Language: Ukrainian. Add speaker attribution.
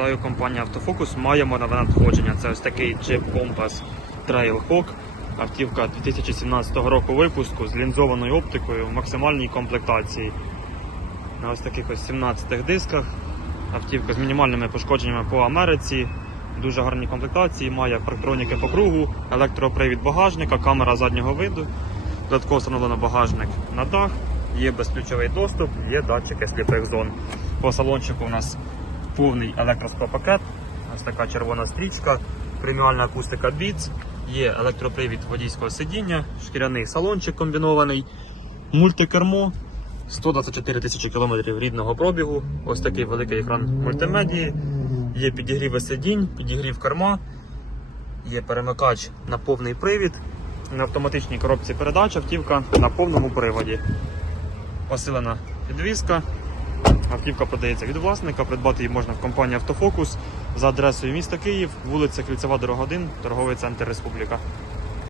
Speaker 1: Вітаю, компанія Автофокус. Маємо нове надходження. Це ось такий Jeep Compass Trailhawk. Автівка 2017 року випуску з лінзованою оптикою в максимальній комплектації. На ось таких ось 17 дисках. Автівка з мінімальними пошкодженнями по Америці. Дуже гарні комплектації, має парктроніки по кругу, електропривід багажника, камера заднього виду. Додатково встановлено багажник на дах, є безключовий доступ, є датчики сліпих зон. По салончику у нас повний електроспопакет, ось така червона стрічка, преміальна акустика Beats, є електропривід водійського сидіння, шкіряний салончик комбінований, мультикермо, 124 тисячі кілометрів рідного пробігу, ось такий великий екран мультимедії, є підігріви сидінь, підігрів керма, є перемикач на повний привід, на автоматичній коробці передач автівка на повному приводі. Посилена підвізка. Автівка продається від власника. Придбати її можна в компанії Автофокус за адресою міста Київ, вулиця Кільцева, дорога 1, торговий центр Республіка.